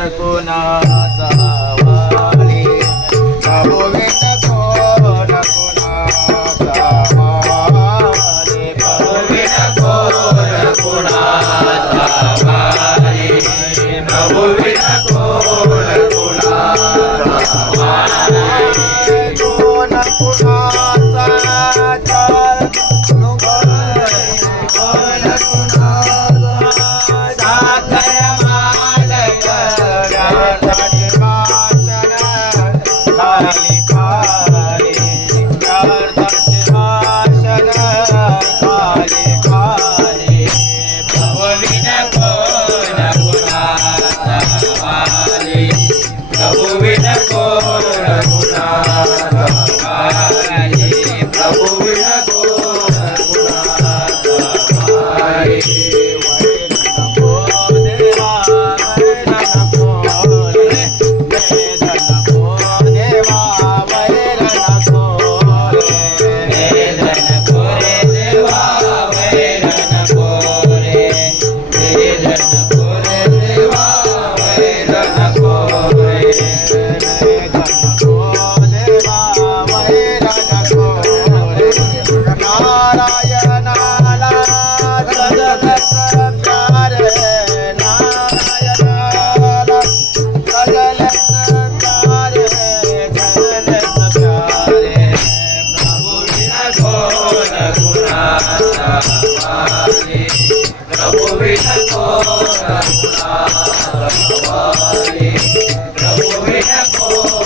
कोणाचा? Oh